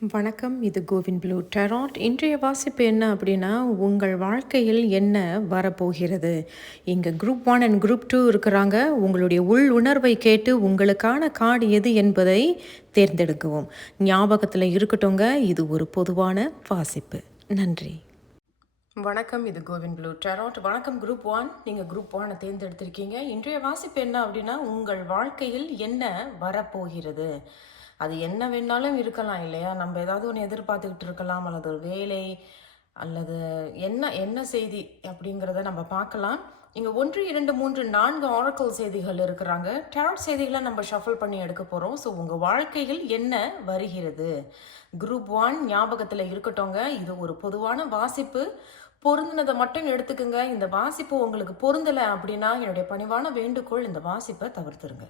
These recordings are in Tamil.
வணக்கம். இது கோவின் ப்ளூ டெராட். இன்றைய வாசிப்பு என்ன அப்படின்னா, உங்கள் வாழ்க்கையில் என்ன வரப்போகிறது? இங்கே குரூப் 1 அண்ட் குரூப் 2 இருக்கிறாங்க. உங்களுடைய உள் உணர்வை கேட்டு உங்களுக்கான கார்டு எது என்பதை தேர்ந்தெடுக்கவும். ஞாபகத்தில் இருக்கட்டுங்க, இது ஒரு பொதுவான வாசிப்பு. நன்றி. வணக்கம். இது கோவின் ப்ளூ டெராட். வணக்கம் குரூப் 1. நீங்கள் குரூப் 1 தேர்ந்தெடுத்திருக்கீங்க. இன்றைய வாசிப்பு என்ன அப்படின்னா, உங்கள் வாழ்க்கையில் என்ன வரப்போகிறது? அது என்ன வேணாலும் இருக்கலாம் இல்லையா? நம்ம ஏதாவது ஒன்று எதிர்பார்த்துக்கிட்டு இருக்கலாம், அல்லது ஒரு வேலை, அல்லது என்ன என்ன செய்தி அப்படிங்கிறத நம்ம பார்க்கலாம். இங்கே 1, 2, 3, 4 ஆரக்கிள் செய்திகள் இருக்கிறாங்க. டேரட் செய்திகளை நம்ம ஷஃபிள் பண்ணி எடுக்க போகிறோம். ஸோ உங்கள் வாழ்க்கையில் என்ன வருகிறது? குரூப் 1 ஞாபகத்தில் இருக்கட்டோங்க, இது ஒரு பொதுவான வாசிப்பு. பொருந்தினதை மட்டும் எடுத்துக்குங்க. இந்த வாசிப்பு உங்களுக்கு பொருந்தலை அப்படின்னா என்னுடைய பணிவான வேண்டுகோள், இந்த வாசிப்பை தவிர்த்துருங்க.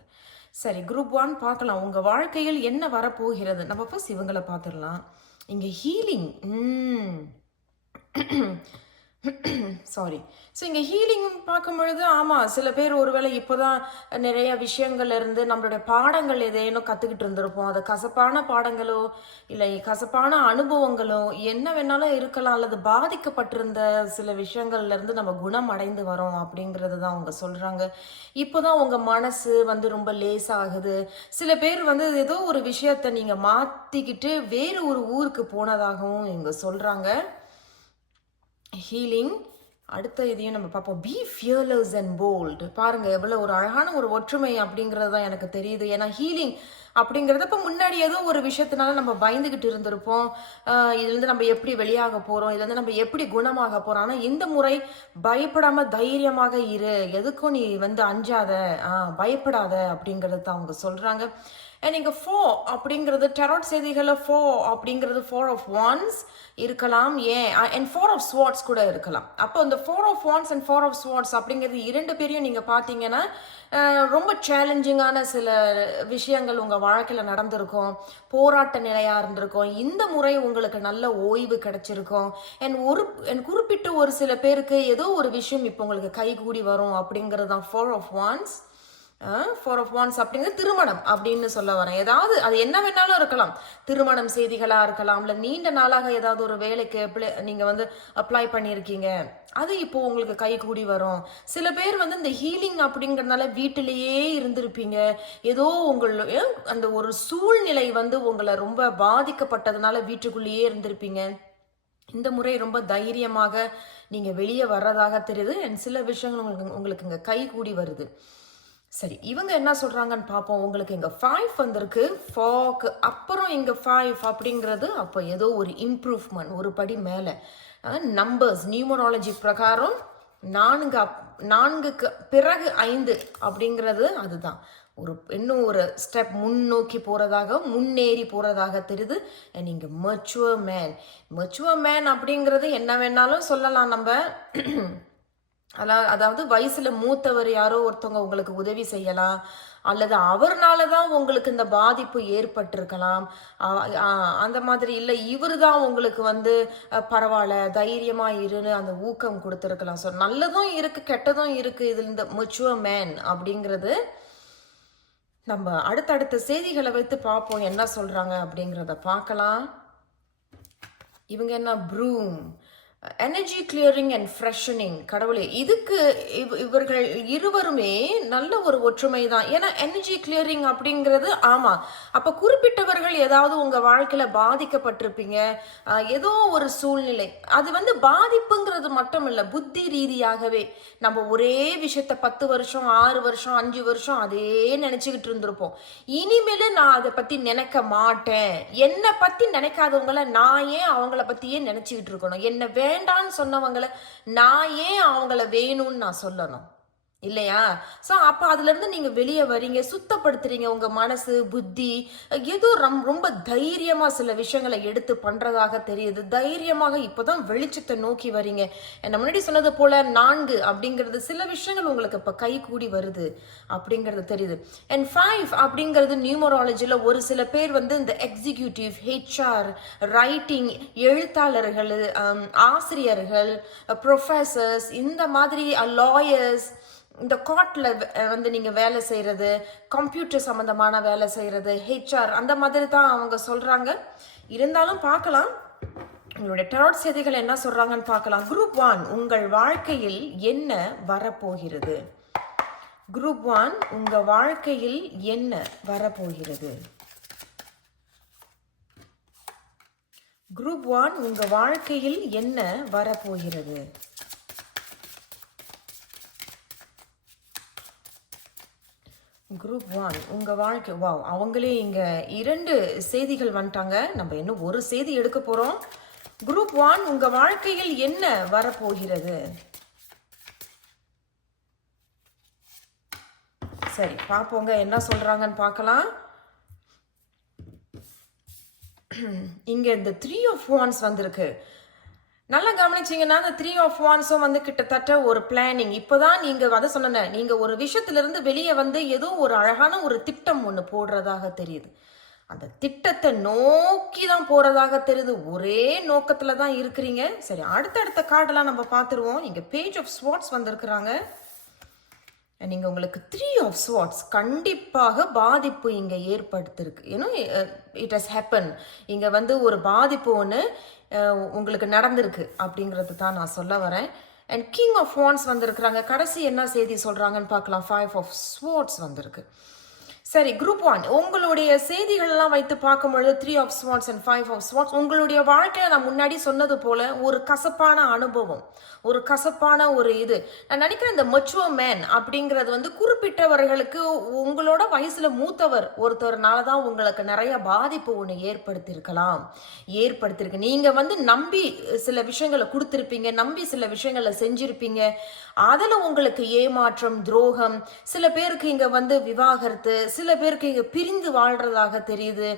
சரி, குரூப் 1 பார்க்கலாம். உங்கள் வாழ்க்கையில் என்ன வரப்போகிறது? நம்ம ஃபர்ஸ்ட் இவங்களை பார்த்துடலாம். இங்கே ஹீலிங் சாரி. ஸோ இங்கே ஹீலிங் பார்க்கும் பொழுது, ஆமாம், சில பேர் ஒருவேளை இப்போ தான் நிறைய விஷயங்கள்ல இருந்து நம்மளுடைய பாடங்கள் எதேனும் கற்றுக்கிட்டு இருந்திருப்போம். அது கசப்பான பாடங்களோ இல்லை கசப்பான அனுபவங்களோ என்ன வேணாலும் இருக்கலாம், அல்லது பாதிக்கப்பட்டிருந்த சில விஷயங்கள்லேருந்து நம்ம குணம் அடைந்து வரோம் அப்படிங்கிறது தான் அவங்க சொல்கிறாங்க. இப்போ தான் உங்கள் மனசு ரொம்ப லேசாகுது. சில பேர் ஏதோ ஒரு விஷயத்தை நீங்கள் மாற்றிக்கிட்டு வேறு ஒரு ஊருக்கு போனதாகவும் இவங்க சொல்கிறாங்க. ஹீலிங். அடுத்த இதையும் நம்ம பார்ப்போம். Be fearless and bold. பாருங்கள், எவ்வளோ ஒரு அழகான ஒரு ஒற்றுமை அப்படிங்கிறது தான் எனக்கு தெரியுது. ஏன்னா ஹீலிங் அப்படிங்கிறத இப்போ முன்னாடி ஏதோ ஒரு விஷயத்தினால நம்ம பயந்துக்கிட்டு இருந்திருப்போம். இதுலேருந்து நம்ம எப்படி வெளியாக போகிறோம், இதுலேருந்து நம்ம எப்படி குணமாக போகிறோம். ஆனால் இந்த முறை பயப்படாமல் தைரியமாக இரு, எதுக்கும் நீ அஞ்சாத, பயப்படாத அப்படிங்கிறது தான் அவங்க சொல்கிறாங்க. அண்ட் இங்கே 4 அப்படிங்கிறது டெராட் செய்திகளில் 4 அப்படிங்கிறது 4 of wands இருக்கலாம், ஏன் அண்ட் 4 of swords கூட இருக்கலாம். அப்போ இந்த 4 of wands and 4 of swords அப்படிங்கிறது இரண்டு பேரையும் நீங்கள் பார்த்தீங்கன்னா ரொம்ப சேலஞ்சிங்கான சில விஷயங்கள் உங்கள் வாழ்க்கையில் நடந்திருக்கும், போராட்ட நிலையாக இருந்திருக்கும். இந்த முறை உங்களுக்கு நல்ல ஓய்வு கிடைச்சிருக்கும். அண்ட் குறிப்பிட்ட ஒரு சில பேருக்கு ஏதோ ஒரு விஷயம் இப்போ உங்களுக்கு கைகூடி வரும் அப்படிங்கிறது தான் 4 of wands. 4 of wands அப்படிங்கிறது திருமணம் அப்படின்னு சொல்ல வரேன். ஏதாவது அது என்ன வேணாலும் இருக்கலாம். திருமணம் செய்திகளாக இருக்கலாம், இல்லை நீண்ட நாளாக ஏதாவது ஒரு வேலைக்கு நீங்கள் அப்ளை பண்ணியிருக்கீங்க, அது இப்போ உங்களுக்கு கை கூடி வரும். சில பேர் இந்த ஹீலிங் அப்படிங்கிறதுனால வீட்டிலேயே இருந்திருப்பீங்க. ஏதோ அந்த ஒரு சூழ்நிலை உங்களை ரொம்ப பாதிக்கப்பட்டதுனால வீட்டுக்குள்ளேயே இருந்திருப்பீங்க. இந்த முறை ரொம்ப தைரியமாக நீங்கள் வெளியே வர்றதாக தெரியுது. அண்ட் சில விஷயங்கள் உங்களுக்கு இங்கே கை கூடி வருது. சரி, இவங்க என்ன சொல்கிறாங்கன்னு பார்ப்போம். உங்களுக்கு இங்கே 5 வந்திருக்கு. 4க்கு அப்புறம் இங்கே 5 அப்படிங்கிறது அப்போ ஏதோ ஒரு இம்ப்ரூவ்மெண்ட், ஒரு படி மேலே. நம்பர்ஸ் நியூமராலஜி பிரகாரம் 4க்கு பிறகு 5 அப்படிங்கிறது அதுதான் இன்னும் ஒரு ஸ்டெப் முன்னோக்கி போகிறதாக, முன்னேறி போகிறதாக தெரியுது. நீங்கள் மெச்சுவர் மேன் அப்படிங்கிறது என்ன வேணாலும் சொல்லலாம் நம்ம. அதாவது வயசுல மூத்தவர் யாரோ ஒருத்தவங்க உங்களுக்கு உதவி செய்யலாம், அல்லது அவர்னால தான் உங்களுக்கு இந்த பாதிப்பு ஏற்பட்டிருக்கலாம். அந்த மாதிரி இல்லை, இவர் தான் உங்களுக்கு பரவாயில்ல, தைரியமா இருன்னு அந்த ஊக்கம் கொடுத்துருக்கலாம். ஸோ நல்லதும் இருக்கு, கெட்டதும் இருக்கு. இதில் இந்த மெச்சுவர் மேன் அப்படிங்கிறது நம்ம அடுத்தடுத்த செய்திகளை வைத்து பார்ப்போம் என்ன சொல்றாங்க அப்படிங்கிறத பார்க்கலாம். இவங்க என்ன ப்ரூம், எனர்ஜி கிளியரிங் அண்ட் ஃப்ரெஷனிங். கடவுளே, இதுக்கு இவர்கள் இருவருமே நல்ல ஒரு ஒற்றுமை தான். ஏன்னா எனர்ஜி கிளியரிங் அப்படிங்கிறது, ஆமாம், அப்போ குறிப்பிட்டவர்கள் ஏதாவது உங்கள் வாழ்க்கையில் பாதிக்கப்பட்டிருப்பீங்க, ஏதோ ஒரு சூழ்நிலை. அது பாதிப்புங்கிறது மட்டும் இல்லை, புத்தி ரீதியாகவே நம்ம ஒரே விஷயத்த 10 வருஷம் 6 வருஷம் 5 வருஷம் அதே நினச்சிக்கிட்டு இருந்திருப்போம். இனிமேல் நான் அதை பற்றி நினைக்க மாட்டேன். என்னை பற்றி நினைக்காதவங்கள நான் ஏன் அவங்கள பற்றியே நினச்சிக்கிட்டு இருக்கணும்? என்ன வேண்டான்னு சொன்னவங்களை நான் ஏன் அவங்கள வேணும்னு நான் சொல்லணும் இல்லையா? ஸோ அப்போ அதுலேருந்து நீங்கள் வெளியே வரீங்க, சுத்தப்படுத்துறீங்க உங்கள் மனசு புத்தி. ஏதோ ரொம்ப தைரியமாக சில விஷயங்களை எடுத்து பண்ணுறதாக தெரியுது. தைரியமாக இப்போ தான் வெளிச்சத்தை நோக்கி வரீங்க. என்ன முன்னாடி சொன்னது போல் 4 அப்படிங்கிறது சில விஷயங்கள் உங்களுக்கு இப்போ கை கூடி வருது அப்படிங்கிறது தெரியுது. அண்ட் 5 அப்படிங்கிறது நியூமராலஜியில் ஒரு சில பேர் இந்த எக்ஸிக்யூட்டிவ், ஹெச்ஆர், ரைட்டிங், எழுத்தாளர்கள், ஆசிரியர்கள், ப்ரொஃபஸர்ஸ், இந்த மாதிரி லாயர்ஸ், இந்த கோர்ட்டில் நீங்கள் வேலை செய்கிறது, கம்ப்யூட்டர் சம்மந்தமான வேலை செய்கிறது, ஹெச்ஆர், அந்த மாதிரி தான் அவங்க சொல்கிறாங்க. இருந்தாலும் பார்க்கலாம் உங்களுடைய டராட் செய்திகள் என்ன சொல்றாங்கன்னு பார்க்கலாம். குரூப் 1, உங்கள் வாழ்க்கையில் என்ன வரப்போகிறது? குரூப் 1, உங்க வாழ்க்கையில் என்ன வரப்போகிறது? குரூப் 1, உங்க வாழ்க்கையில் என்ன வரப்போகிறது? குரூப் 1, உங்க வாழ்க்கை. வாவ், அவங்களே இங்க 2 செய்திகள் வந்துட்டாங்க. நம்ம இன்னும் ஒரு செய்தி எடுக்க போறோம். குரூப் 1, உங்க வாழ்க்கையில் என்ன வரப்போகிறது? சரி, பாப்போங்க என்ன சொல்றாங்கன்னு பார்க்கலாம். இங்க இந்த 3 of Wands வந்திருக்கு. நல்லா கவனிச்சிங்கன்னா அந்த 3 of Wandsம் வந்து கிட்டத்தட்ட ஒரு பிளானிங். இப்போதான் நீங்க அதை சொன்னேன், நீங்க ஒரு விஷயத்திலிருந்து வெளியே வந்து ஏதோ ஒரு அழகான ஒரு திட்டம் ஒன்று போடுறதாக தெரியுது. அந்த திட்டத்தை நோக்கி தான் போறதாக தெரியுது. ஒரே நோக்கத்துல தான் இருக்கிறீங்க. சரி, அடுத்தடுத்த கார்டெல்லாம் நம்ம பார்த்துருவோம். இங்க பேஜ் ஆஃப் ஸ்வாட்ஸ் வந்திருக்கிறாங்க. நீங்க உங்களுக்கு 3 of Swords கண்டிப்பாக பாதிப்பு இங்க ஏற்படுத்திருக்கு. ஏன்னா இட் ஹஸ் ஹேப்பன். இங்க வந்து ஒரு பாதிப்பு ஒன்று உங்களுக்கு நடந்திருக்கு அப்படிங்கிறது தான் நான் சொல்ல வரேன். அண்ட் கிங் ஆஃப் வான்ஸ் வந்திருக்கிறாங்க. கடைசி என்ன செய்தி சொல்றாங்கன்னு பார்க்கலாம். 5 of Swords வந்திருக்கு. சரி, குரூப் 1, உங்களுடைய செய்திகள்லாம் வைத்து பார்க்கும் பொழுது 3 of Swords and 5 of Swords, உங்களுடைய வாழ்க்கையில நான் முன்னாடி சொன்னது போல ஒரு கசப்பான அனுபவம், ஒரு கசப்பான ஒரு இது. நான் நினைக்கிறேன் இந்த மெச்சுவர் மேன் அப்படிங்கிறது வந்து குறிப்பிட்டவர்களுக்கு உங்களோட வயசுல மூத்தவர் ஒருத்தர்னால தான் உங்களுக்கு நிறைய பாதிப்பு ஒன்று ஏற்படுத்தியிருக்கு. நீங்க வந்து நம்பி சில விஷயங்களை கொடுத்துருப்பீங்க, நம்பி சில விஷயங்களை செஞ்சிருப்பீங்க. அதுல உங்களுக்கு ஏமாற்றம், துரோகம், சில பேருக்கு இங்க வந்து விவாகரத்து, சில பேருக்கு இங்க பிரிந்து வாழ்றதாக தெரியுது.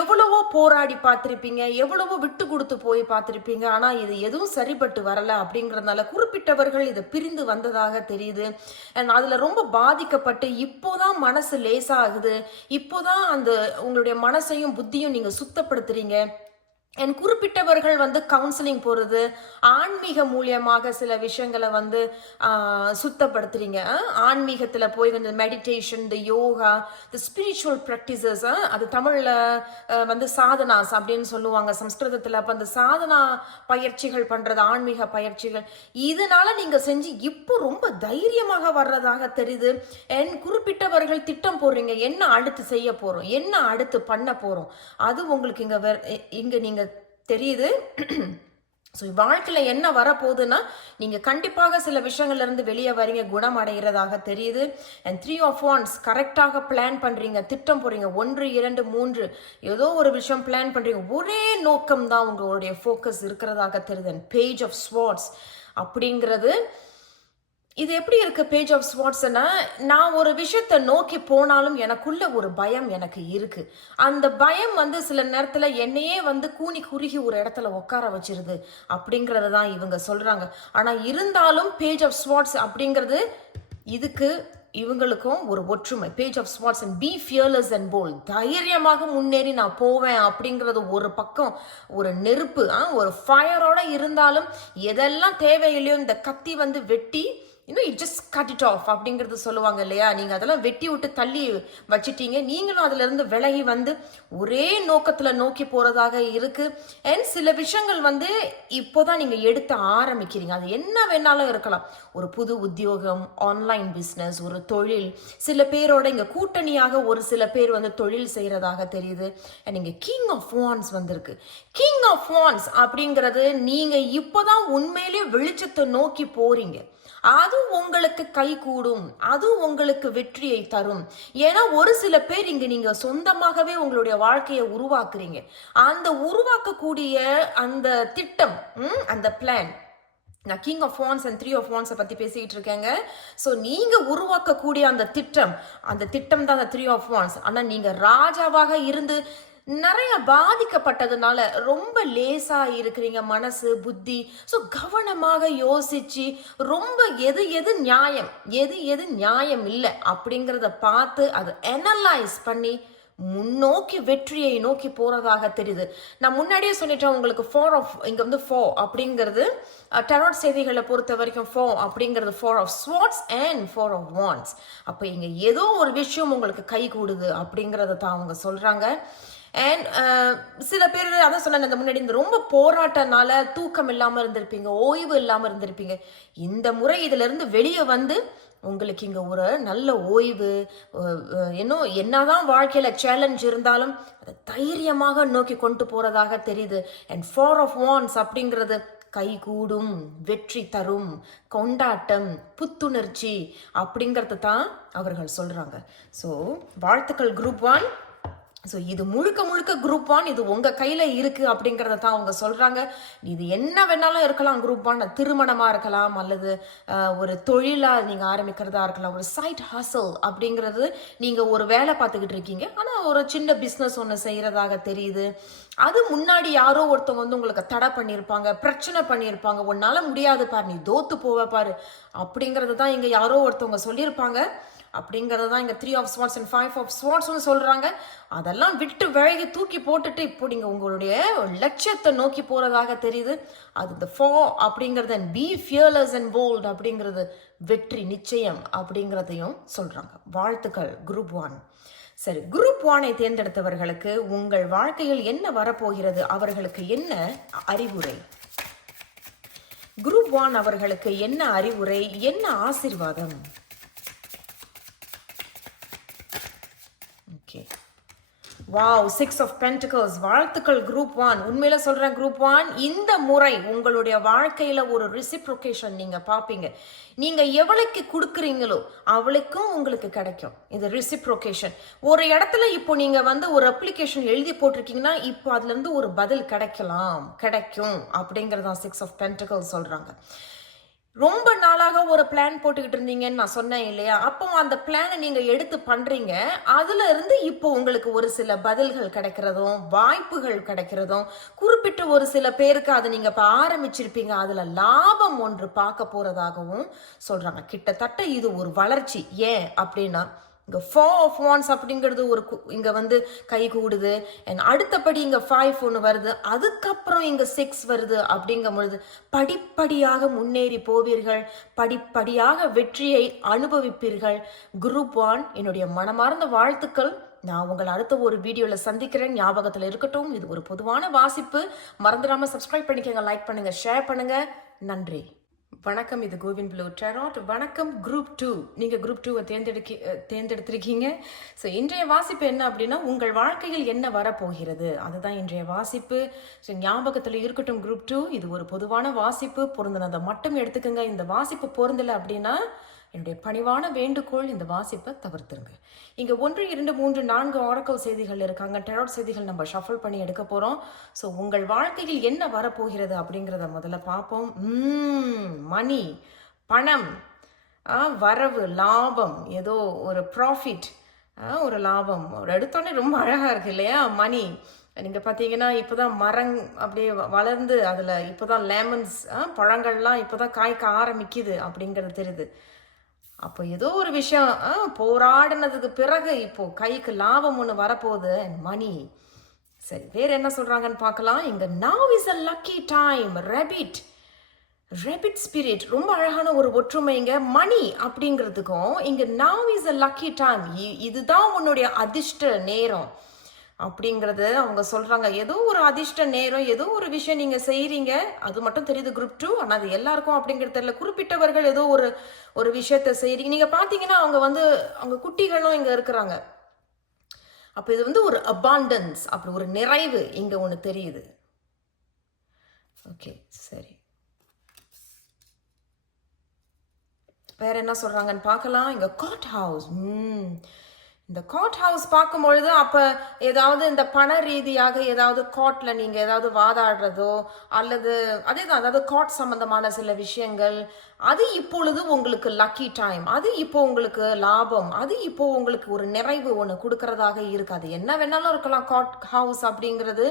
எவ்வளவோ போராடி பார்த்திருப்பீங்க, எவ்வளவோ விட்டு கொடுத்து போய் பார்த்திருப்பீங்க. ஆனா இது எதுவும் சரிபட்டு வரல அப்படிங்கறதுனால குறிப்பிட்டவர்கள் இதை பிரிந்து வந்ததாக தெரியுது. அண்ட் அதுல ரொம்ப பாதிக்கப்பட்டு இப்போதான் மனசு லேசாகுது. இப்போதான் அந்த உங்களுடைய மனசையும் புத்தியும் நீங்க சுத்தப்படுத்துறீங்க. என் குறிப்பிட்டவர்கள் வந்து கவுன்சிலிங் போகிறது, ஆன்மீக மூலியமாக சில விஷயங்களை வந்து சுத்தப்படுத்துறீங்க. ஆன்மீகத்தில் போய் இந்த மெடிடேஷன், இந்த யோகா, இந்த ஸ்பிரிச்சுவல் ப்ராக்டிசஸ், அது தமிழில் வந்து சாதனாஸ் அப்படின்னு சொல்லுவாங்க, சம்ஸ்கிருதத்தில். அப்போ அந்த சாதனா பயிற்சிகள் பண்ணுறது, ஆன்மீக பயிற்சிகள், இதனால நீங்கள் செஞ்சு இப்போ ரொம்ப தைரியமாக வர்றதாக தெரியுது. என் குறிப்பிட்டவர்கள் திட்டம் போடுறீங்க, என்ன அடுத்து செய்ய போகிறோம், என்ன அடுத்து பண்ண போகிறோம், அது உங்களுக்கு இங்கே நீங்கள் தெரியுது. ஸோ வாழ்க்கையில் என்ன வரப்போகுதுன்னா நீங்கள் கண்டிப்பாக சில விஷயங்கள்ல இருந்து வெளியே வரீங்க, குணம் அடைகிறதாக தெரியுது. அண்ட் 3 of Wands கரெக்டாக பிளான் பண்ணுறீங்க, திட்டம் போடுறீங்க. 1, 2, 3 ஏதோ ஒரு விஷயம் பிளான் பண்ணுறீங்க. ஒரே நோக்கம் தான் உங்களுடைய ஃபோக்கஸ் இருக்கிறதாக தெரியுது. அண்ட் பேஜ் ஆஃப் ஸ்வாட்ஸ் அப்படிங்கிறது இது எப்படி இருக்கு? பேஜ் ஆஃப் ஸ்வாட்ஸ்னா, நான் ஒரு விஷயத்தை நோக்கி போனாலும் எனக்குள்ள ஒரு பயம் எனக்கு இருக்கு. அந்த பயம் வந்து சில நேரத்தில் என்னையே வந்து கூனி குறுகி ஒரு இடத்துல உட்கார வச்சிருது அப்படிங்கறது தான் இவங்க சொல்றாங்க. ஆனா இருந்தாலும் பேஜ் ஆஃப் ஸ்வாட்ஸ் அப்படிங்கிறது இதுக்கு இவங்களுக்கும் ஒரு ஒற்றுமை. Page of swords and be fearless and bold, தைரியமாக முன்னேறி நான் போவேன் அப்படிங்கிறது ஒரு பக்கம், ஒரு நெருப்பு, ஒரு ஃபயரோட இருந்தாலும் எதெல்லாம் தேவையில்லையோ இந்த கத்தி வந்து வெட்டி it just cut it of அப்படிங்கிறது சொல்லுவாங்க இல்லையா? நீங்கள் அதெல்லாம் வெட்டி விட்டு தள்ளி வச்சிட்டீங்க. நீங்களும் அதுல இருந்து விலகி வந்து ஒரே நோக்கத்தில் நோக்கி போறதாக இருக்கு. அண்ட் சில விஷயங்கள் வந்து இப்போதான் நீங்க எடுத்து ஆரம்பிக்கிறீங்க. அது என்ன வேணாலும் இருக்கலாம். ஒரு புது உத்தியோகம், ஆன்லைன் பிஸ்னஸ், ஒரு தொழில், சில பேரோட இங்க கூட்டணியாக ஒரு சில பேர் வந்து தொழில் செய்யறதாக தெரியுது. அண்ட் இங்க கிங் ஆஃப் வான்ஸ் வந்திருக்கு. கிங் ஆஃப் வான்ஸ் அப்படிங்கிறது நீங்க இப்போதான் உண்மையிலேயே வெளிச்சத்தை நோக்கி போறீங்க. அது உங்களுக்கு கை கூடும், அது உங்களுக்கு வெற்றியை தரும். ஏன்னா ஒரு சில பேர் இங்க நீங்க சொந்தமாகவே உங்களுடைய வாழ்க்கையை உருவாக்குறீங்க. அந்த உருவாக்கக்கூடிய அந்த திட்டம், அந்த பிளான், நான் king of wands and 3 of Wands பத்தி பேசிட்டு இருக்கேங்க. ஸோ நீங்க உருவாக்கக்கூடிய அந்த திட்டம் தான் அந்த 3 of Wands. ஆனா நீங்க ராஜாவாக இருந்து நிறைய பாதிக்கப்பட்டதுனால ரொம்ப லேசா இருக்கிறீங்க, மனசு புத்தி. ஸோ கவனமாக யோசிச்சு ரொம்ப எது நியாயம், எது நியாயம் இல்லை அப்படிங்கிறத பார்த்து அதை அனலைஸ் பண்ணி முன்னோக்கி வெற்றியை நோக்கி போறதாக தெரியுது. நான் முன்னாடியே சொல்லிட்டேன் உங்களுக்கு இங்க வந்து 4 அப்படிங்கிறது டெராட் செய்திகளை பொறுத்த வரைக்கும் 4 அப்படிங்கிறது 4 of Swords and 4 of Wands. அப்ப இங்க ஏதோ ஒரு விஷயம் உங்களுக்கு கை கூடுது அப்படிங்கறத தான் அவங்க சொல்றாங்க. அண்ட் சில பேர் அதான் சொன்னேன் இந்த முன்னாடி, இந்த ரொம்ப போராட்டனால தூக்கம் இல்லாமல் இருந்திருப்பீங்க, ஓய்வு இல்லாமல் இருந்திருப்பீங்க. இந்த முறை இதிலிருந்து வெளியே வந்து உங்களுக்கு இங்கே ஒரு நல்ல ஓய்வு, இன்னும் என்னதான் வாழ்க்கையில் சேலஞ்ச் இருந்தாலும் அதை தைரியமாக நோக்கி கொண்டு போகிறதாக தெரியுது. அண்ட் 4 of Wands அப்படிங்கிறது கைகூடும், வெற்றி தரும், கொண்டாட்டம், புத்துணர்ச்சி அப்படிங்கிறது தான் அவர்கள் சொல்கிறாங்க. ஸோ வாழ்த்துக்கள் குரூப் 1. ஸோ இது முழுக்க முழுக்க குரூப் 1, இது உங்கள் கையில் இருக்குது அப்படிங்கிறத தான் அவங்க சொல்கிறாங்க. இது என்ன வேணாலும் இருக்கலாம் குரூப் 1, திருமணமாக இருக்கலாம், அல்லது ஒரு தொழிலாக நீங்கள் ஆரம்பிக்கிறதா இருக்கலாம், ஒரு சைட் ஹசல் அப்படிங்கிறது நீங்கள் ஒரு வேலை பார்த்துக்கிட்டு இருக்கீங்க, ஆனால் ஒரு சின்ன பிஸ்னஸ் ஒன்று செய்கிறதாக தெரியுது. அது முன்னாடி யாரோ ஒருத்தவங்க வந்து உங்களுக்கு தடை பண்ணியிருப்பாங்க, பிரச்சனை பண்ணியிருப்பாங்க, உன்னால் முடியாது பாரு, நீ தோத்து போவ பாரு அப்படிங்கிறது தான் இங்கே யாரோ ஒருத்தவங்க சொல்லியிருப்பாங்க. அப்படிங்கிறது தான் இங்கே 3 of Swords and 5 of Swordsனு சொல்கிறாங்க. அதெல்லாம் விட்டு விலகி தூக்கி போட்டுட்டு இப்போ நீங்கள் உங்களுடைய லட்சியத்தை நோக்கி போகிறதாக தெரியுது. அது இந்த 4 அப்படிங்கிறது and be fearless and bold அப்படிங்கிறது வெற்றி நிச்சயம் அப்படிங்கிறதையும் சொல்கிறாங்க. வாழ்த்துக்கள் குரூப் 1. சரி, குரூப் 1ஐ தேர்ந்தெடுத்தவர்களுக்கு உங்கள் வாழ்க்கையில் என்ன வரப்போகிறது, அவர்களுக்கு என்ன அறிவுரை? குரூப் 1 அவர்களுக்கு என்ன அறிவுரை, என்ன ஆசீர்வாதம்? Okay, wow, 6 of Pentacles. வாழ்த்துக்கள் குரூப் 1. உண்மையில சொல்றேன் குரூப் 1, இந்த முறை உங்களுடைய வாழ்க்கையில ஒரு ரெசிப்ரோகேஷன் நீங்க பாப்பீங்க. நீங்க எவ்வளவுக்கு கொடுக்குறீங்களோ அவளுக்கும் உங்களுக்கு கிடைக்கும். இது ரெசிப்ரோகேஷன். ஒரு இடத்துல இப்போ நீங்க வந்து ஒரு அப்ளிகேஷன் எழுதி போட்டிருக்கீங்கன்னா இப்போ அதுல இருந்து ஒரு பதில் கிடைக்கும் அப்படிங்கறதான் 6 of Pentacles சொல்றாங்க. ரொம்ப நாளாக ஒரு பிளான் போட்டுக்கிட்டு இருந்தீங்கன்னு நான் சொன்னேன் இல்லையா, அப்போ அந்த பிளானை நீங்க எடுத்து பண்றீங்க, அதுல இருந்து இப்போ உங்களுக்கு ஒரு சில பதில்கள் கிடைக்கிறதும் வாய்ப்புகள் கிடைக்கிறதும், குறிப்பிட்ட ஒரு சில பேருக்கு அதை நீங்க இப்ப ஆரம்பிச்சிருப்பீங்க, அதுல லாபம் ஒன்று பார்க்க போறதாகவும் சொல்றாங்க. கிட்டத்தட்ட இது ஒரு வளர்ச்சி. ஏன் அப்படின்னா இங்கே 4 of Wands அப்படிங்கிறது ஒரு இங்கே வந்து கை கூடுது, அண்ட் அடுத்தபடி இங்கே 5 ஒன்று வருது, அதுக்கப்புறம் இங்கே 6 வருது. அப்படிங்கும் பொழுது படிப்படியாக முன்னேறி போவீர்கள், படிப்படியாக வெற்றியை அனுபவிப்பீர்கள். குரூப் 1 என்னுடைய மனமார்ந்த வாழ்த்துக்கள். நான் உங்களை அடுத்த ஒரு வீடியோவில் சந்திக்கிறேன். ஞாபகத்தில் இருக்கட்டும், இது ஒரு பொதுவான வாசிப்பு. மறந்துடாமல் சப்ஸ்கிரைப் பண்ணிக்கோங்க, லைக் பண்ணுங்க, ஷேர் பண்ணுங்க. நன்றி, வணக்கம். இது கோவின் ப்ளூ டேராட். வணக்கம் குரூப் 2. நீங்கள் குரூப் 2-வை தேர்ந்தெடுத்திருக்கீங்க. ஸோ இன்றைய வாசிப்பு என்ன அப்படின்னா, உங்கள் வாழ்க்கையில் என்ன வரப்போகிறது அதுதான் இன்றைய வாசிப்பு. ஸோ ஞாபகத்தில் இருக்கட்டும் குரூப் 2, இது ஒரு பொதுவான வாசிப்பு. பொருந்தினதை மட்டும் எடுத்துக்கோங்க. இந்த வாசிப்பு பொருந்தலை அப்படின்னா என்னுடைய பணிவான வேண்டுகோள், இந்த வாசிப்பை தவிர்த்துருங்க. இங்கே 1, 2, 3, 4 ஆரக்கல் செய்திகள் இருக்காங்க. டெராட் செய்திகள் நம்ம ஷஃபிள் பண்ணி எடுக்க போகிறோம். ஸோ உங்கள் வாழ்க்கையில் என்ன வரப்போகிறது அப்படிங்கிறத முதல்ல பார்ப்போம். மணி, பணம், வரவு, லாபம், ஏதோ ஒரு ப்ராஃபிட், ஒரு லாபம், ஒரு எடுத்தோடனே ரொம்ப அழகாக இருக்கு இல்லையா? மணி நீங்கள் பார்த்தீங்கன்னா இப்போ தான் மரம் அப்படியே வளர்ந்து அதில் இப்போ தான் லெமன்ஸ், பழங்கள்லாம் இப்போ தான் காய்க்க ஆரம்பிக்குது அப்படிங்கிறது தெரியுது. அப்போ ஏதோ ஒரு விஷயம் போராடினதுக்கு பிறகு இப்போ கைக்கு லாபம் ஒன்று வரப்போகுது, மணி. சரி, வேற என்ன சொல்றாங்கன்னு பார்க்கலாம். இங்க now is a lucky time, rabbit spirit, ரொம்ப அழகான ஒரு ஒற்றுமைங்க. மணி அப்படிங்கிறதுக்கும் இங்க now is a lucky time, இதுதான் உன்னுடைய அதிர்ஷ்ட நேரம் அப்படிங்கிறது அவங்க சொல்றாங்க. ஏதோ ஒரு அதிர்ஷ்ட நேரம், ஏதோ ஒரு விஷயம் நீங்க செய்யறீங்க, அது மட்டும் தெரியுது குரூப் 2. ஆனால் அது எல்லாருக்கும் அப்படிங்கிறது தெரியல. குறிப்பிட்டவர்கள் ஏதோ ஒரு விஷயத்த செய்யறீங்க. நீங்க பாத்தீங்கன்னா அவங்க வந்து அவங்க குட்டிகளும் இங்க இருக்கிறாங்க. அப்ப இது வந்து ஒரு அபாண்டன்ஸ், அப்படி ஒரு நிறைவு இங்க ஒன்று தெரியுது. ஓகே, சரி, வேற என்ன சொல்றாங்கன்னு பார்க்கலாம். இங்க கார்ட் ஹவுஸ். இந்த கார்ட் ஹவுஸ் பார்க்கும்பொழுது அப்போ ஏதாவது இந்த பண ரீதியாக ஏதாவது கோர்ட்டில் நீங்கள் ஏதாவது வாதாடுறதோ அல்லது அதே தான், அதாவது கோர்ட் சம்மந்தமான சில விஷயங்கள், அது இப்பொழுது உங்களுக்கு லக்கி டைம், அது இப்போ உங்களுக்கு லாபம், அது இப்போ உங்களுக்கு ஒரு நிறைவு ஒன்று கொடுக்கறதாக இருக்காது. என்ன வேணாலும் இருக்கலாம் கார்ட் ஹவுஸ் அப்படிங்கிறது.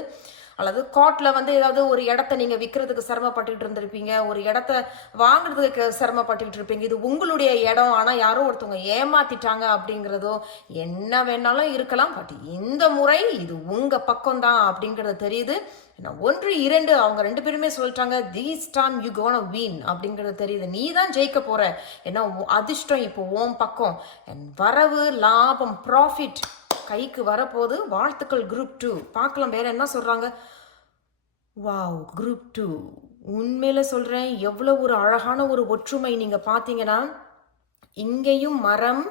அல்லது கோர்ட்டில் வந்து ஏதாவது ஒரு இடத்த நீங்கள் விற்கிறதுக்கு சிரமப்பட்டுக்கிட்டு இருந்திருப்பீங்க, ஒரு இடத்த வாங்குறதுக்கு சிரமப்பட்டுக்கிட்டு இருப்பீங்க. இது உங்களுடைய இடம், ஆனால் யாரோ ஒருத்தவங்க ஏமாத்திட்டாங்க அப்படிங்கிறதோ என்ன வேணாலும் இருக்கலாம். பட் இந்த முறை இது உங்கள் பக்கம்தான் அப்படிங்கிறது தெரியுது. ஏன்னா 1, 2 அவங்க 2 பேருமே சொல்லிட்டாங்க, this time you gonna win அப்படிங்கிறது தெரியுது. நீ தான் ஜெயிக்க போற, ஏன்னா அதிர்ஷ்டம் இப்போ உன் பக்கம். வரவு, லாபம், ப்ராஃபிட் கைக்கு வரப்போது. வாழ்த்துக்கள் குரூப் 2. பார்க்கலாம் வேற என்ன சொல்றாங்க. வாவ், குரூப் 2 உண்மையில சொல்றேன், எவ்வளவு ஒரு அழகான ஒரு ஒற்றுமை. நீங்க பார்த்தீங்கன்னா இங்கேயும் மரம்,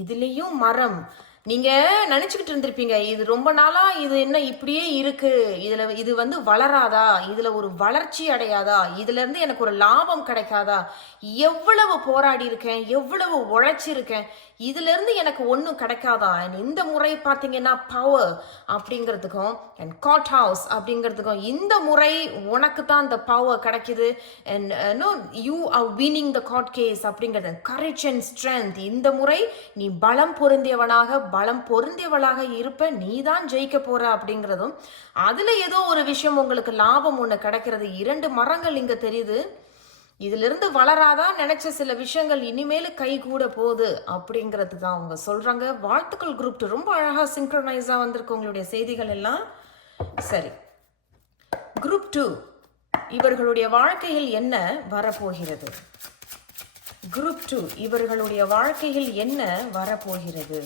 இதுலயும் மரம். நீங்க நினைச்சுக்கிட்டு இருந்திருப்பீங்க, இது ரொம்ப நாளா இது என்ன இப்படியே இருக்கு, இது வந்து வளராதா, இதுல ஒரு வளர்ச்சி அடையாதா, இதுல இருந்து எனக்கு ஒரு லாபம் கிடைக்காதா, எவ்வளவு போராடி இருக்கேன், எவ்வளவு உழைச்சிருக்கேன், இதுல இருந்து எனக்கு ஒன்றும் கிடைக்காதா. இந்த முறை பார்த்தீங்கன்னா பவர் அப்படிங்கிறதுக்கும் அண்ட் காட் ஹவுஸ் அப்படிங்கிறதுக்கும், இந்த முறை உனக்கு தான் அந்த பவர் கிடைக்குது. And no you are winning the god case அப்படிங்கிறது. கரேஜ் அண்ட் ஸ்ட்ரென்த், இந்த முறை நீ பலம் பொருந்தியவளாக இருப்ப, நீ தான் ஜெயிக்க போற அப்படிங்கிறதும். அதுல ஏதோ ஒரு விஷயம் உங்களுக்கு லாபம் ஒன்று கிடைக்கிறது. 2 மரங்கள் இங்க தெரியுது. இதுல இருந்து வளராதா நினைச்ச சில விஷயங்கள் இனிமேல் கை கூட போகுது அப்படிங்கிறது தான் அவங்க சொல்றாங்க. வாழ்த்துக்கள் குரூப் 2. ரொம்ப அழகா சிங்க்ரனைஸா வந்திருக்கு உங்களுடைய செய்திகள் எல்லாம். சரி, குரூப் 2 இவர்களுடைய வாழ்க்கையில் என்ன வரப்போகிறது? குரூப் 2 இவர்களுடைய வாழ்க்கையில் என்ன வரப்போகிறது?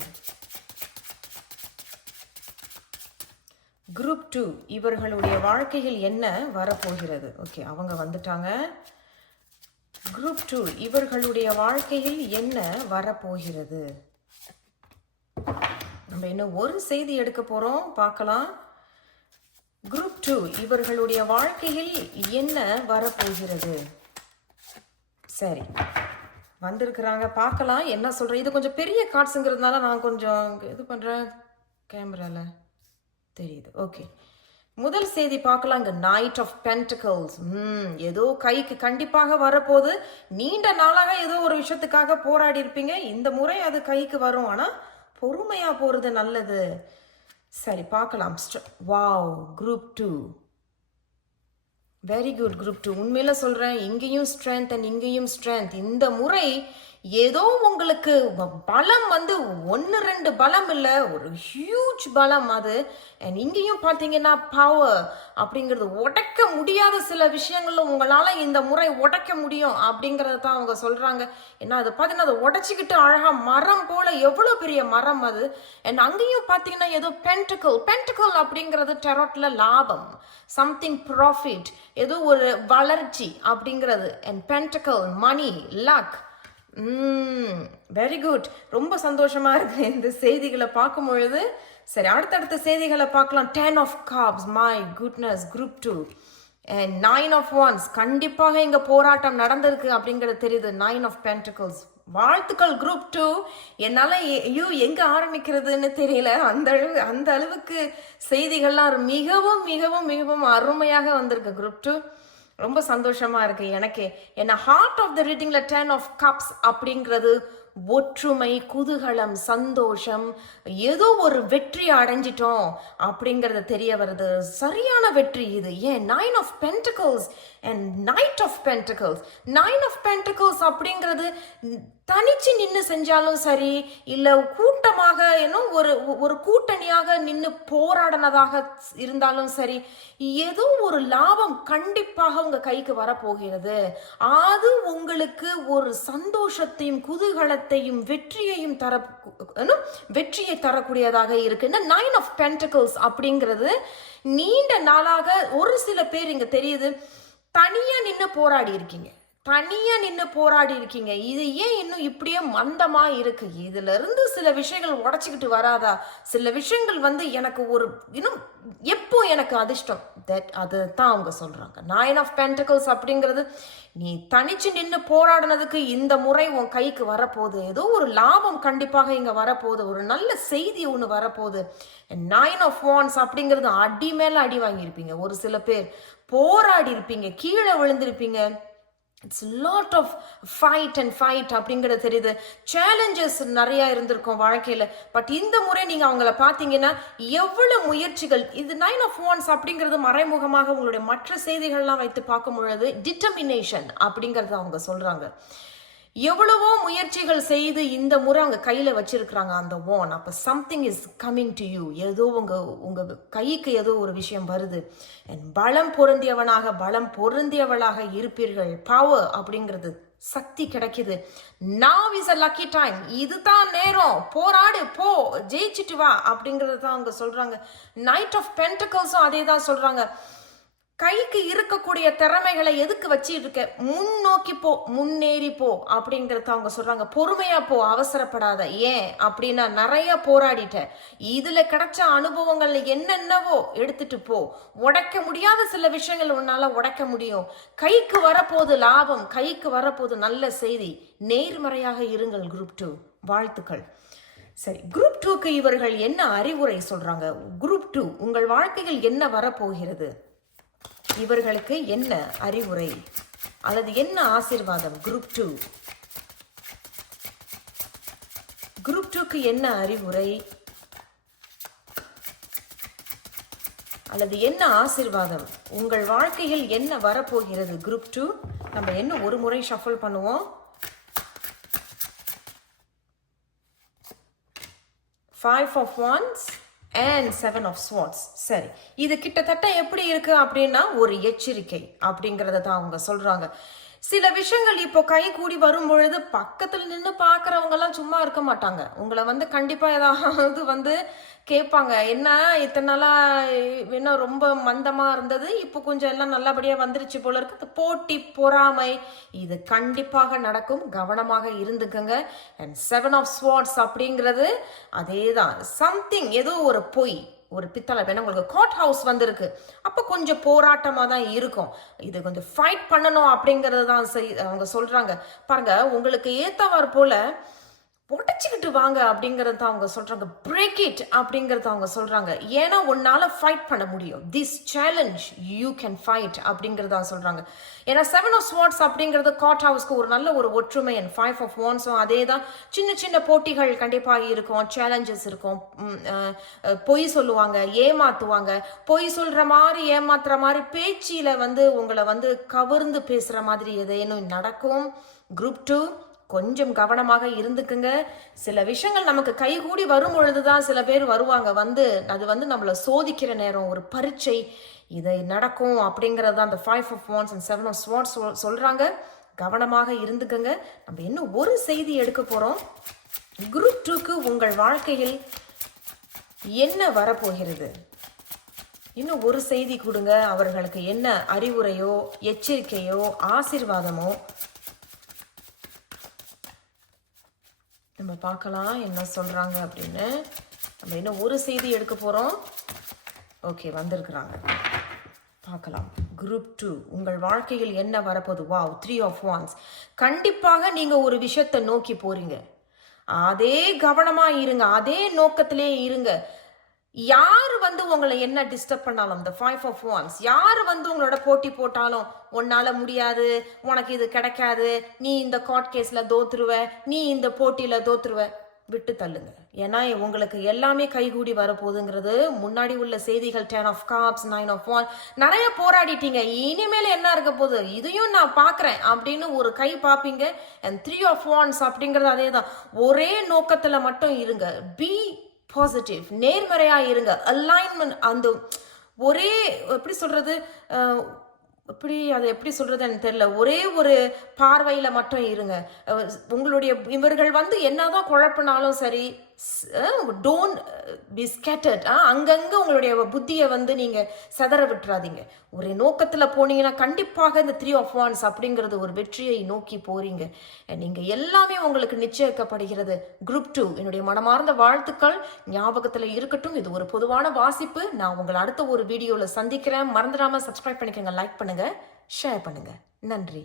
குரூப் 2 இவர்களுடைய வாழ்க்கையில் என்ன வரப்போகிறது? ஓகே, அவங்க வந்துட்டாங்க. குரூப் 2 இவர்களுடைய வாழ்க்கையில் என்ன வரப்போகிறது? நம்ம இன்னும் ஒரு செய்தி எடுக்க போறோம், பார்க்கலாம். குரூப் 2 இவர்களுடைய வாழ்க்கையில் என்ன வரப்போகிறது? சரி, வந்திருக்கிறாங்க, பார்க்கலாம் என்ன சொல்றேன். இது கொஞ்சம் பெரிய கார்ட்ஸுங்கிறதுனால நான் கொஞ்சம் இது பண்றேன், கேமரால தெரியுது. ஓகே, முதல் செய்தி பார்க்கலாம். இங்க நைட் ஆஃப் பென்டிகல்ஸ். ஏதோ கைக்கு கண்டிப்பாக வரப்போகுது. நீண்ட நாளாக ஏதோ ஒரு விஷயத்துக்காக போராடி இருப்பீங்க, இந்த முறை அது கைக்கு வரும். ஆனா பொறுமையா போறது நல்லது. சரி, பார்க்கலாம். Wow, group 2 very good. Group 2 உண்மையில சொல்றேன், இங்கேயும் ஸ்ட்ரென்த் அண்ட் இங்கேயும் ஸ்ட்ரென்த். இந்த முறை ஏதோ உங்களுக்கு பலம் வந்து 1-2 பலம் இல்லை, ஒரு ஹியூஜ் பலம் அது. அண்ட் இங்கேயும் பார்த்தீங்கன்னா பவர் அப்படிங்கிறது. உடைக்க முடியாத சில விஷயங்களும் உங்களால் இந்த முறை உடைக்க முடியும் அப்படிங்கிறத தான் அவங்க சொல்கிறாங்க. ஏன்னா அது பார்த்தீங்கன்னா அதை உடைச்சிக்கிட்டு அழகாக மரம் போல் எவ்வளோ பெரிய மரம் அது. அண்ட் அங்கேயும் பார்த்தீங்கன்னா ஏதோ பென்டிக்கல் அப்படிங்கிறது டெரோட்டில் லாபம், சம்திங் ப்ராஃபிட், ஏதோ ஒரு வளர்ச்சி அப்படிங்கிறது. அண்ட் பென்டிக்கல் மணி, லக். Very good. ரொம்ப சந்தோஷமா இருக்கு இந்த செய்திகளை பார்க்கும் பொழுது. சரி, அடுத்தடுத்த செய்திகளை பார்க்கலாம். 10 of cups, my goodness, group 2 and 9 of wands. கண்டிப்பாக இங்க போராட்டம் நடந்திருக்கு அப்படிங்கிறது தெரியுது. 9 of pentacles. வாழ்த்துக்கள் குரூப் 2. என்னால எங்க ஆரம்பிக்கிறதுன்னு தெரியல, அந்த அளவுக்கு செய்திகள்லாம் மிகவும் மிகவும் மிகவும் அருமையாக வந்திருக்கு குரூப் 2. ரொம்ப சந்தோஷமா இருக்கு எனக்கு. ஏன்னா ஹார்ட் ஆஃப் த ரீடிங்ல 10 of cups அப்படிங்கிறது ஒற்றுமை, குதூகலம், சந்தோஷம், ஏதோ ஒரு வெற்றி அடைஞ்சிட்டோம் அப்படிங்கிறது தெரிய வருது. சரியான வெற்றி இது. ஏன் 9 of pentacles and knight of pentacles. 9 of pentacles அப்படிங்கிறது தனிச்சு நின்று செஞ்சாலும் சரி, இல்லை கூட்டமாக ஒரு கூட்டணியாக நின்று போராடினதாக இருந்தாலும் சரி, ஏதோ ஒரு லாபம் கண்டிப்பாக உங்க கைக்கு வரப்போகிறது. அது உங்களுக்கு ஒரு சந்தோஷத்தையும் குதூகலத்தையும் வெற்றியை தரக்கூடியதாக இருக்கு. இந்த 9 of pentacles அப்படிங்கிறது நீண்ட நாளாக ஒரு சில பேர் இங்க தெரியுது, தனியா நின்று போராடி இருக்கீங்க. இது ஏன் இன்னும் இப்படியே மந்தமா இருக்கு? இதுல இருந்து சில விஷயங்கள் உடைச்சிக்கிட்டு வராதா? சில விஷயங்கள் வந்து எனக்கு ஒரு இன்னும் எப்போ எனக்கு அதிர்ஷ்டம், அது தான் அவங்க சொல்றாங்க. 9 of pentacles அப்படிங்கிறது நீ தனிச்சு நின்று போராடினதுக்கு இந்த முறை உன் கைக்கு வரப்போகுது. ஏதோ ஒரு லாபம் கண்டிப்பாக இங்க வரப்போகுது, ஒரு நல்ல செய்தி ஒன்று வரப்போகுது. 9 of wands அப்படிங்கிறது அடி மேல அடி வாங்கியிருப்பீங்க. ஒரு சில பேர் போராடி இருப்பீங்க, கீழே விழுந்திருப்பீங்க. இட்ஸ் லாட் ஆஃப் ஃபைட் அப்படிங்கிறது தெரியுது. சேலஞ்சஸ் நிறைய இருந்திருக்கும் வாழ்க்கையில. பட் இந்த முறை நீங்க அவங்கள பார்த்தீங்கன்னா எவ்வளவு முயற்சிகள். இது 9 of wands அப்படிங்கிறது மறைமுகமாக உங்களுடைய மற்ற செய்திகள்லாம் வைத்து பார்க்கும் பொழுது டிட்டர்மினேஷன் அப்படிங்கறத அவங்க சொல்றாங்க. எவ்வளவோ முயற்சிகள் செய்து இந்த முறை அவங்க கையில வச்சிருக்கிறாங்க அந்த வான். அப்ப something is coming to you. ஏதோ உங்க கைக்கு ஏதோ ஒரு விஷயம் வருது. பலம் பொருந்தியவளாக இருப்பீர்கள். பவர் அப்படிங்கிறது சக்தி கிடைக்குது. now is a lucky time. இதுதான் நேரம், போராடு, போ, ஜெயிச்சிட்டு வா அப்படிங்கறது தான் அவங்க சொல்றாங்க. Knight of Pentacles அதே தான் சொல்றாங்க. கைக்கு இருக்கக்கூடிய திறமைகளை எதுக்கு வச்சிட்டு இருக்க, முன்னோக்கி போ, முன்னேறி போ அப்படிங்கறத அவங்க சொல்றாங்க. பொறுமையா போ, அவசரப்படாத. ஏன் அப்படின்னா நிறைய போராடிட்ட, இதுல கிடைச்ச அனுபவங்கள் என்னென்னவோ எடுத்துட்டு போ. உடைக்க முடியாத சில விஷயங்கள் உன்னால உடைக்க முடியும். கைக்கு வரப்போது லாபம், கைக்கு வரப்போது நல்ல செய்தி. நேர்மறையாக இருங்கள் குரூப் 2. வாழ்த்துக்கள். சரி, குரூப் 2க்கு இவர்கள் என்ன அறிவுரை சொல்றாங்க? குரூப் 2 உங்கள் வாழ்க்கையில் என்ன வரப்போகிறது, இவர்களுக்கு என்ன அறிவுரை அல்லது என்ன ஆசீர்வாதம்? குரூப் 2 குரூப் 2க்கு என்ன அறிவுரை அல்லது என்ன ஆசீர்வாதம், உங்கள் வாழ்க்கையில் என்ன வரப்போகிறது? குரூப் 2 நம்ம என்ன ஒரு முறை ஷஃபிள் பண்ணுவோம். 5 of Wands and 7 of Swords. சரி, இது கிட்டத்தட்ட எப்படி இருக்கு அப்படின்னா ஒரு எச்சரிக்கை அப்படிங்கறத தான் அவங்க சொல்றாங்க. சில விஷயங்கள் இப்போ கை கூடி வரும் பொழுது பக்கத்துல நின்று பாக்குறவங்க எல்லாம் சும்மா இருக்க மாட்டாங்க. உங்களை கண்டிப்பா ஏதாவது கேட்பாங்க. என்ன இத்தனை நாளா என்ன ரொம்ப மந்தமா இருந்தது, இப்போ கொஞ்சம் எல்லாம் நல்லபடியா வந்துருச்சு போல இருக்கு. போட்டி, பொறாமை, இது கண்டிப்பாக நடக்கும். கவனமாக இருந்துக்கங்க. அண்ட் 7 of Swords அப்படிங்கிறது அதே தான். சம்திங், ஏதோ ஒரு பொய், ஒரு பித்தளை வேணும். உங்களுக்கு கோர்ட் ஹவுஸ் வந்திருக்கு, அப்போ கொஞ்சம் போராட்டமா தான் இருக்கும். இது கொஞ்சம் ஃபைட் பண்ணணும் அப்படிங்கறது தான் அவங்க சொல்றாங்க. பாருங்க, உங்களுக்கு ஏத்தவாறு போல உடச்சிக்கிட்டு வாங்க அப்படிங்கறத அவங்க சொல்றாங்க. பிரேக் இட் அப்படிங்கறத அவங்க சொல்றாங்க. ஏன்னா உன்னால ஃபைட் பண்ண முடியும். This challenge you can fight அப்படிங்கறத சொல்றாங்க. ஏன்னா 7 of Swords அப்படிங்கிறது கோர்ட் ஹவுஸ்க்கு ஒரு நல்ல ஒரு ஒற்றுமை. அண்ட் 5 of Wands அதே தான். சின்ன சின்ன போட்டிகள் கண்டிப்பாக இருக்கும், சேலஞ்சஸ் இருக்கும். பொய் சொல்லுவாங்க, ஏமாத்துவாங்க. பொய் சொல்ற மாதிரி, ஏமாத்துற மாதிரி பேச்சில உங்களை கவர்ந்து பேசுற மாதிரி ஏதேனும் நடக்கும். குரூப் 2 கொஞ்சம் கவனமாக இருந்துக்குங்க. சில விஷயங்கள் நமக்கு கைகூடி வரும் பொழுதுதான் சில பேர் வருவாங்க. அது நம்மளை சோதிக்கிற நேரம், ஒரு பரீட்சை, இதை நடக்கும் அப்படிங்கறது அந்த 5 of Wands and 7 of Swords சொல்றாங்க. கவனமாக இருந்துக்குங்க. நம்ம இன்னும் ஒரு செய்தி எடுக்க போறோம். குரூப் 2க்கு உங்கள் வாழ்க்கையில் என்ன வரப்போகிறது? இன்னும் ஒரு செய்தி கொடுங்க. அவர்களுக்கு என்ன அறிவுரையோ, எச்சரிக்கையோ, ஆசீர்வாதமோ நம்ம பார்க்கலாம் என்ன சொல்றாங்க அப்படின்னு. நம்ம இன்னும் ஒரு செய்தி எடுக்க போறோம். ஓகே, வந்திருக்கிறாங்க, பார்க்கலாம். குரூப் 2 உங்கள் வாழ்க்கையில் என்ன வரப்போகுது? Wow, 3 of Wands. கண்டிப்பாக நீங்க ஒரு விஷயத்தை நோக்கி போறீங்க. அதே கவனமா இருங்க, அதே நோக்கத்திலே இருங்க. யாரு உங்களை என்ன டிஸ்டர்ப் பண்ணாலும், இந்த 5 of Wands, யாரு உங்களோட போட்டி போட்டாலும், உன்னால முடியாது, உனக்கு இது கிடைக்காது, நீ இந்த கோர்ட் கேஸ்ல தோத்துருவ, நீ இந்த போட்டியில தோத்துருவ, விட்டு தள்ளுங்க. ஏன்னா உங்களுக்கு எல்லாமே கைகூடி வரப்போகுதுங்கிறது முன்னாடி உள்ள செய்திகள். 10 of Cups, 9 of Wands, நிறைய போராடிட்டீங்க, இனிமேல் என்ன இருக்க போகுது, இதையும் நான் பாக்குறேன் அப்படின்னு ஒரு கை பாப்பீங்க. அண்ட் 3 of Wands அப்படிங்கிறது அதே தான். ஒரே நோக்கத்துல மட்டும் இருங்க. பி பாசிட்டிவ், நேர்மறையா இருங்க. அலைன்மெண்ட், அந்த ஒரே எப்படி சொல்றது, எப்படி சொல்றது எனக்கு தெரியல. ஒரே ஒரு பார்வையில மட்டும் இருங்க. உங்களுடைய இவர்கள் என்னதான் குழப்பினாலும் சரி, டோன்ட் பி ஸ்கேட்டர்ட். அங்கங்க உங்களுடைய புத்தியை நீங்க சதற விட்டுறாதீங்க. ஒரு நோக்கத்துல போனீங்கன்னா கண்டிப்பாக இந்த 3 of Wands அப்படிங்கிறது ஒரு வெற்றியை நோக்கி போறீங்க. நீங்க எல்லாமே உங்களுக்கு நிச்சயிக்கப்படுகிறது. குரூப் 2 என்னுடைய மனமார்ந்த வாழ்த்துக்கள். ஞாபகத்துல இருக்கட்டும், இது ஒரு பொதுவான வாசிப்பு. நான் உங்களை அடுத்த ஒரு வீடியோல சந்திக்கிறேன். மறந்துடாம சப்ஸ்கிரைப் பண்ணிக்கோங்க, லைக் பண்ணுங்க, ஷேர் பண்ணுங்க. நன்றி.